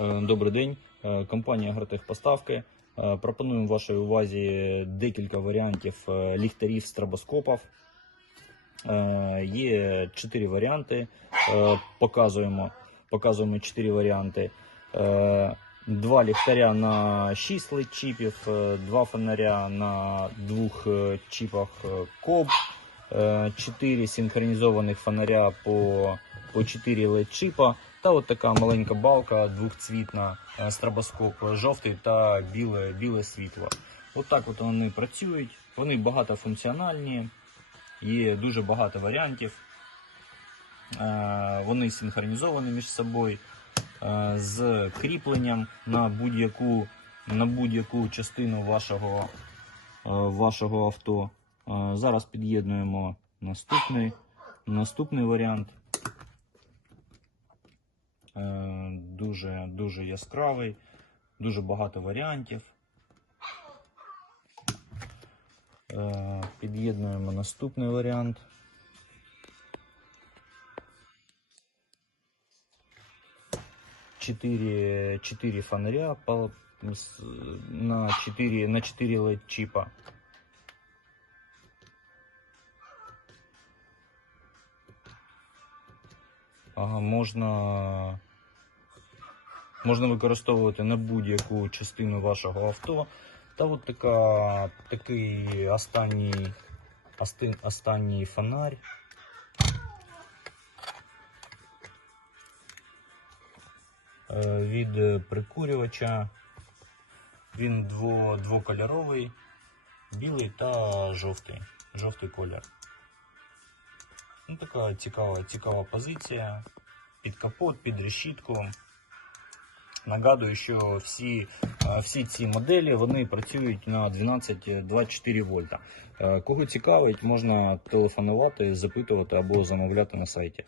Е, Добрий день, Е, компанія Агротехпоставки. Е, Пропонуємо вашій увазі декілька варіантів ліхтарів стробоскопів. Є чотири варіанти. Показуємо, показуємо чотири варіанти. Два ліхтаря на 6 LED чіпів, два фонаря на двох чіпах КОБ, чотири синхронізованих фонаря по, по 4 LED чіпа. Та от така маленька балка двохцвітна е, стробоскоп, жовтий та біле, біле світло. От от вони працюють. Вони багатофункціональні, є дуже багато варіантів. Е, Вони синхронізовані між собою е, з кріпленням на будь-яку на будь-яку частину вашого, е, вашого авто. Е, Зараз під'єднуємо наступний, наступний варіант. Дуже, дуже яскравий, дуже багато варіантів. Е, Під'єднуємо наступний варіант. Чотири, чотири фонаря на 4, на 4 LED чипа. Ага, можна, можна використовувати на будь-яку частину вашого авто. Та от така, такий останній, ости- останній фонарь. Е, Від прикурювача. Він дво, двокольоровий, білий та жовтий. Жовтий колір. Ну, така цікава, цікава позиція. Під капот, під решітку. Нагадую, що всі, е, всі ці моделі вони працюють на 12-24 вольта. Е, Кого цікавить, можна телефонувати, запитувати або замовляти на сайті.